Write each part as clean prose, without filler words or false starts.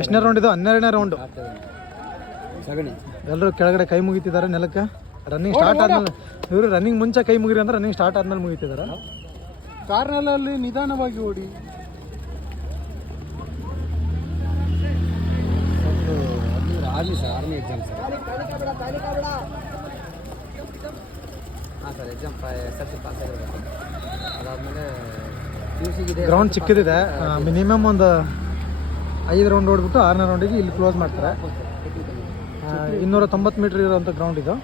ಎಷ್ಟನೇ ರೌಂಡ್ ಇದು? 12ನೇ ರೌಂಡು. ಎಲ್ಲರೂ ಕೆಳಗಡೆ ಕೈ ಮುಗಿತಿದ್ದಾರೆ ನೆಲಕ್ಕೆ. ರನ್ನಿಂಗ್ ಸ್ಟಾರ್ಟ್ ಆದ್ಮೇಲೆ ಇವರು ರನ್ನಿಂಗ್ ಮುಂಚೆ ಕೈ ಮುಗಿರಿ ಅಂದ್ರೆ ರನ್ನಿಂಗ್ ಸ್ಟಾರ್ಟ್ ಆದ್ಮೇಲೆ ಮುಗಿತಿದ್ದಾರೆ. ಕಾರ್ನಲ್ಲಲ್ಲಿ ನಿಧಾನವಾಗಿ ಓಡಿ. Army exam sir. ಹಾಂ ಸರ್, ಎಕ್ಸಾಮ್ SSLC ಪಾಸ್ ಆಗಿರಬೇಕು. ಅದಾದಮೇಲೆ ಗ್ರೌಂಡ್ ಚಿಕ್ಕದಿದೆ. ಮಿನಿಮಮ್ ಒಂದು 5 ರೌಂಡ್ ಓಡ್ಬಿಟ್ಟು 6ನೇ ರೌಂಡಿಗೆ ಇಲ್ಲಿ ಕ್ಲೋಸ್ ಮಾಡ್ತಾರೆ. 290 ಮೀಟ್ರ್ ಇರೋಂಥ ಗ್ರೌಂಡ್ ಇದು.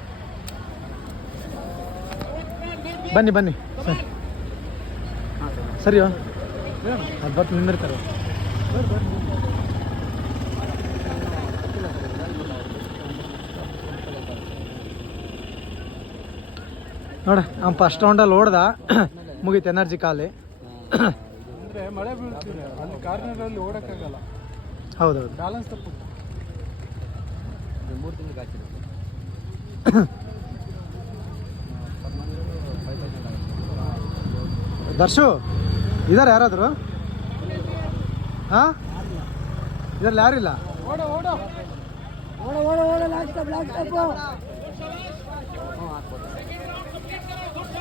ಬನ್ನಿ ಬನ್ನಿ ಸರಿಯೋ ಅದು ಬಟ್ ನಿಂದಿರ್ತಾರೆ. ನೋಡ ಅವ್ನು ಫಸ್ಟ್ ರೌಂಡಲ್ಲಿ ಓಡ್ದ, ಮುಗೀತು ಎನರ್ಜಿ ಖಾಲಿ. ಅಂದರೆ ಮಳೆ ಬೀಳ್ತಿದೆ ಅಲ್ಲಿ ಕಾರ್ನರಲ್ಲಿ ಓಡೋಕ್ಕಾಗಲ್ಲ. ಹೌದೌದು, ಬ್ಯಾಲೆನ್ಸ್ ತಪ್ಪು. 3 ತಿಂಗಳಿಗೆ ಹಾಕಿದ್ರು. ದರ್ಶು ಇದಾರೆ ಯಾರಾದರೂ? ಹಾಂ, ಇದರಲ್ಲಿ ಯಾರಿಲ್ಲ.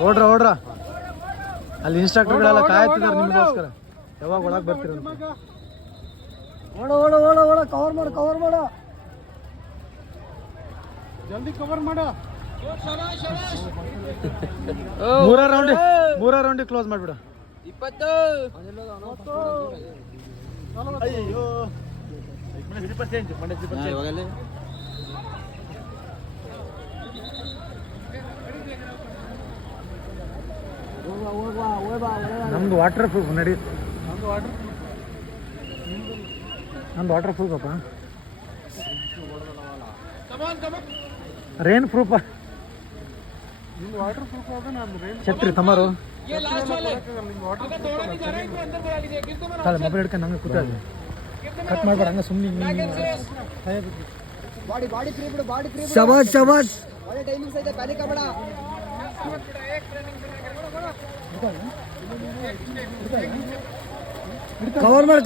ಓಡ್ರ ಓಡ್ರ, ಅಲ್ಲಿ ಇನ್ಸ್ಟ್ರಕ್ಟರ್ಗಳೆಲ್ಲ ಕಾಯ್ತಿದ್ದಾರೆ ನಿಮಗೋಸ್ಕರ. ಯಾವಾಗ ಒಳಗೆ ಬರ್ತೀರಂತ. ಕವರ್ ಮಾಡು ಜಲ್ದಿ ಕವರ್ ಮಾಡು. ಮೂರ ರೌಂಡ್ ಕ್ಲೋಸ್ ಮಾಡ್ಬಿಡು. 20 ಅಯ್ಯೋ ನಮ್ದು ವಾಟರ್ ಪ್ರೂಫ್ ನಡೆಯುತ್ತೆ. ನಮ್ದು ವಾಟರ್ ಪ್ರೂಫ್ ಅಪ್ಪ, ರೇನ್ ಪ್ರೂಫ್. ವಾಟರ್ ಪ್ರೂಫ್ ಆಗ ನಾನು ಛತ್ರಿ ತಮಾರು ಮೊಬೈಲ್ ಹಿಡ್ಕೊಂಡು ಹಂಗೆ ಕೂತ ಕಟ್ ಮಾಡ್ಬೇಡ, ಹಂಗೆ ಸುಮ್ಮನೆ. ಶಬಾಷ್ ಕವರ್ ಮಾಡು.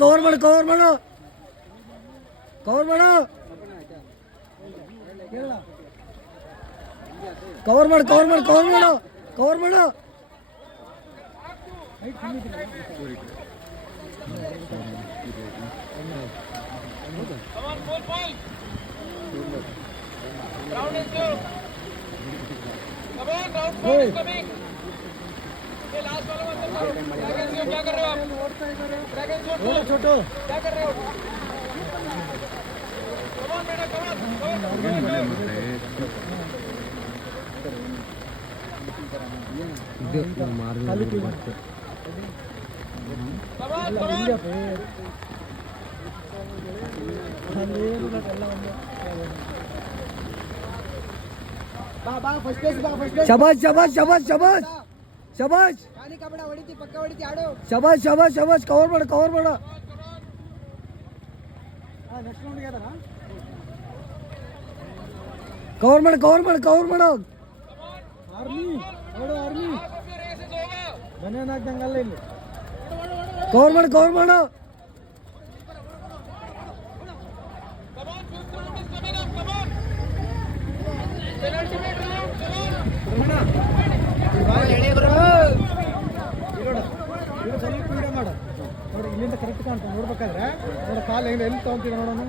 छोटो ಶಬಾಷ್ ಕವರ್ ಮಾಡು. ಕವರ್ ಮಾಡು. ಆರ್ಮಿ ಬನ್ಯಾನ್ ಹಾಕ್ದಂಗಲ್ಲ ಇಲ್ಲಿ. ಕವರ್ ಮಾಡು. ಸ್ವಲ್ಪ ವಿಡಿಯೋ ಮಾಡು ನೋಡಿ, ಇಲ್ಲಿಂದ ಕರೆಕ್ಟ್ ಕಾಣ್ತಾ ನೋಡ್ಬೇಕಾದ್ರೆ ನೋಡ ಕಾಲು ಹೆಂಗೆ ಎಲ್ಲಿ ತಗೊಂತೀವಿ ನೋಡೋಣ.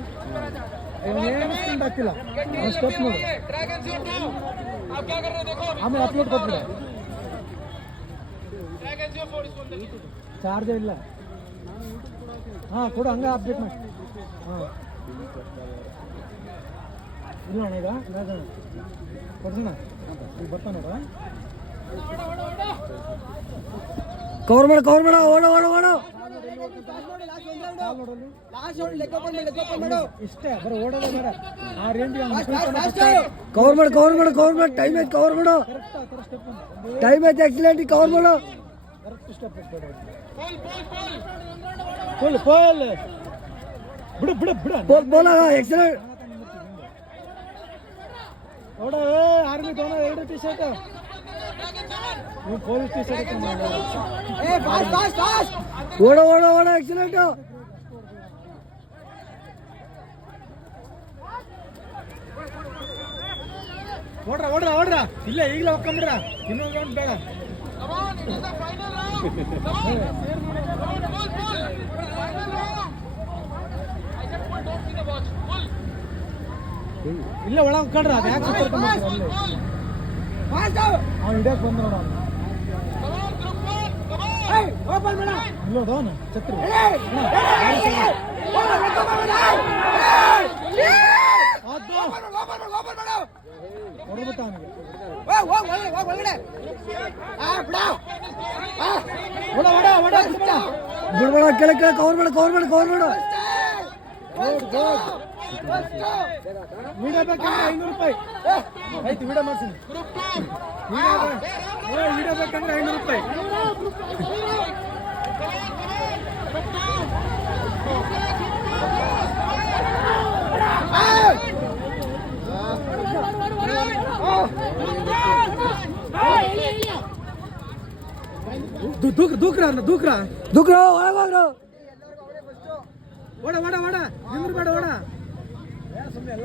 ಏನು ಸ್ಪಿಂಡ್ ಆಗ್ತಿಲ್ಲ, ಸ್ಟೆಪ್ ನೋಡು. ಆಮೇಲೆ ಅಪ್ಲೋಡ್ ಕೊಟ್ಬಿಡ. ಚಾರ್ಜೇ ಇಲ್ಲ. ಹಾಂ ಕೊಡು, ಹಂಗೆ ಅಪ್ಡೇಟ್ ಮಾಡಿ. ಹಾಂ ಇಲ್ಲ ಅಣ್ಣ, ಈಗ ಕೊಡ್ಸೋಣ, ಈಗ ಬರ್ತಾನೆ ನೋಡ. ಕವರ್ ಮಾಡು. ಓಡ. ಇಷ್ಟೇ ಬರ ಓಡೋದೇ ಬೇಡ. ಆ ರೇಂಜ್ ಕವರ್ ಮಾಡು. ಟೈಮ್ ಐತೆ, ಕವರ್ ಮಾಡು. ಟೈಮ್ ಐತೆ, ಎಕ್ಸಲೆಂಟ್. ಕವರ್ ಮಾಡು. ಕರೆಕ್ಟ್ ಸ್ಟೆಪ್ ಬಿಡು. ಎಕ್ಸಲೆಂಟ್. ಓಡ. ಆರ್ಮಿ ದೋನ 2 ಟಿ ಶರ್ಟ್, ನೀವು ಪೊಲೀಸ್ ಟಿ ಶರ್ಟ್. ಓಡ. ಎಕ್ಸಲೆಂಟ್. ಓಡ್ರ ಓಡ್ರ ಓಡ್ರ ಇಲ್ಲ ಈಗಲೇ ಹೋಗ್ಕೊಂಬಿಡ್ರ ಇನ್ನೊಂದು ರೌಂಡ್ ಬೇಡ ಇಲ್ಲ ಒಳಗೆ ಹೋಗ್ಕೊಂಡ್ರ ಅದು ಯಾಕೆ ಅವ್ನು ಹಿಡಿಯಕ್ಕೆ ಬಂದ ನೋಡ ಇಲ್ಲೋದವನು ಛತ್ರಿ ಹೊರಬತ್ತ ಅವನಿಗೆ ಬಿಡ್ಬೇಡ ಕೆಳಗೆ ಕವರ್ ಮಾಡು ಕವರ್ ಮಾಡು ಕವರ್ ಮಾಡು ವಿಡಿಯೋ ಬೇಕಂದ್ರೆ 500 ರೂಪಾಯಿ ಆಯ್ತು ವಿಡಿಯೋ ಮಾಡ್ತೀನಿ ವಿಡಿಯೋ ಬೇಕಂದ್ರೆ 500 ರೂಪಾಯಿ ದೂಕ್ರ ದೂಕ್ರ ದುಗ್ರ ಒಳಗೆ ಹೋಗ್ರು ಓಡ ಓಡ ಓಡ ನಿಂದ್ರ ಬೇಡ ಓಡ ಸುಮ್ಮನೆ ಎಲ್ಲ